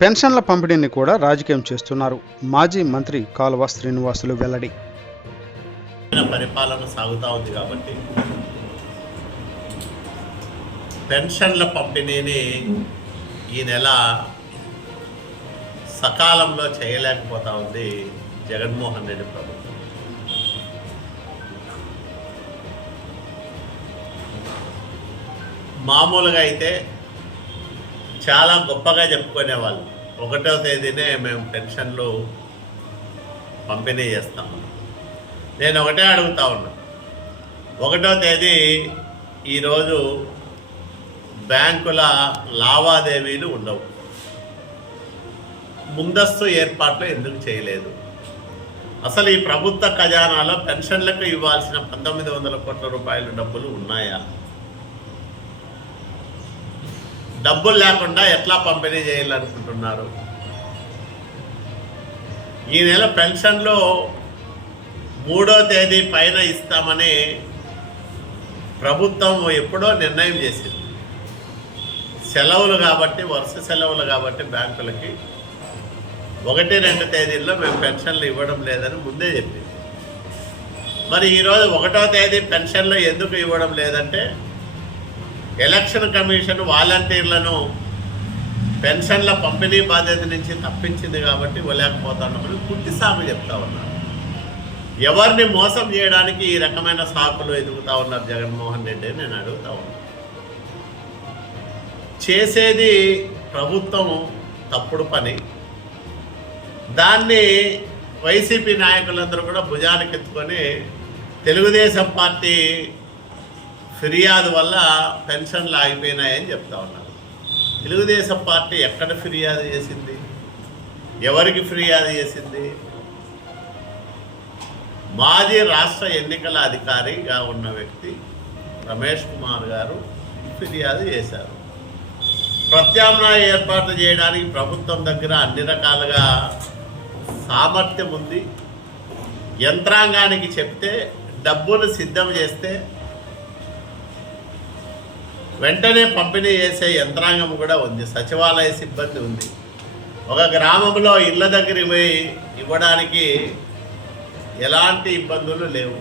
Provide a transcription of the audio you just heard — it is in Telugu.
పెన్షన్ల పంపిణీని కూడా రాజకీయం చేస్తున్నారు. మాజీ మంత్రి కాలువ శ్రీనివాసులు వెల్లడి. పరిపాలన సాగుతూ ఉంది కాబట్టి పెన్షన్ల పంపిణీని ఈ నెల సకాలంలో చేయలేకపోతా ఉంది జగన్మోహన్ రెడ్డి ప్రభుత్వం. మామూలుగా అయితే చాలా గొప్పగా చెప్పుకునేవాళ్ళు, 1వ తేదీనే మేము పెన్షన్లు పంపిణీ చేస్తాము. నేను ఒకటే అడుగుతా ఉన్నా, 1వ తేదీ ఈరోజు బ్యాంకుల లావాదేవీలు ఉండవు, ముందస్తు ఏర్పాట్లు ఎందుకు చేయలేదు? అసలు ఈ ప్రభుత్వ ఖజానాలో పెన్షన్లకు ఇవ్వాల్సిన 1900 కోట్ల రూపాయల డబ్బులు ఉన్నాయా? డబ్బులు లేకుండా ఎట్లా పంపిణీ చేయాలనుకుంటున్నారు? ఈ నెల పెన్షన్లో 3వ తేదీ పైన ఇస్తామని ప్రభుత్వం ఎప్పుడో నిర్ణయం చేసింది. సెలవులు కాబట్టి, వరుస సెలవులు కాబట్టి బ్యాంకులకి 1-2 తేదీల్లో మేము పెన్షన్లు ఇవ్వడం లేదని ముందే చెప్పింది. మరి ఈరోజు 1వ తేదీ పెన్షన్లు ఎందుకు ఇవ్వడం లేదంటే, ఎలక్షన్ కమిషన్ వాలంటీర్లను పెన్షన్ల పంపిణీ బాధ్యత నుంచి తప్పించింది కాబట్టి ఇవ్వలేకపోతున్నామని పూర్తి సాగు చెప్తా ఉన్నారు. ఎవరిని మోసం చేయడానికి ఈ రకమైన సాకులు ఎదుగుతూ ఉన్నారు జగన్మోహన్ రెడ్డి? నేను అడుగుతా ఉన్నాను. చేసేది ప్రభుత్వం తప్పుడు పని, దాన్ని వైసీపీ నాయకులందరూ కూడా భుజానికెత్తుకొని తెలుగుదేశం పార్టీ ఫిర్యాదు వల్ల పెన్షన్లు ఆగిపోయినాయని చెప్తా ఉన్నారు. తెలుగుదేశం పార్టీ ఎక్కడ ఫిర్యాదు చేసింది? ఎవరికి ఫిర్యాదు చేసింది? మాజీ రాష్ట్ర ఎన్నికల అధికారిగా ఉన్న వ్యక్తి రమేష్ కుమార్ గారు ఫిర్యాదు చేశారు. ప్రత్యామ్నాయ ఏర్పాట్లు చేయడానికి ప్రభుత్వం దగ్గర అన్ని రకాలుగా సామర్థ్యం ఉంది. యంత్రాంగానికి చెప్తే, డబ్బులు సిద్ధం చేస్తే వెంటనే పంపిణీ చేసే యంత్రాంగం కూడా ఉంది, సచివాలయ సిబ్బంది ఉంది. ఒక గ్రామంలో ఇళ్ళ దగ్గరికి పోయి ఇవ్వడానికి ఎలాంటి ఇబ్బందులు లేవు.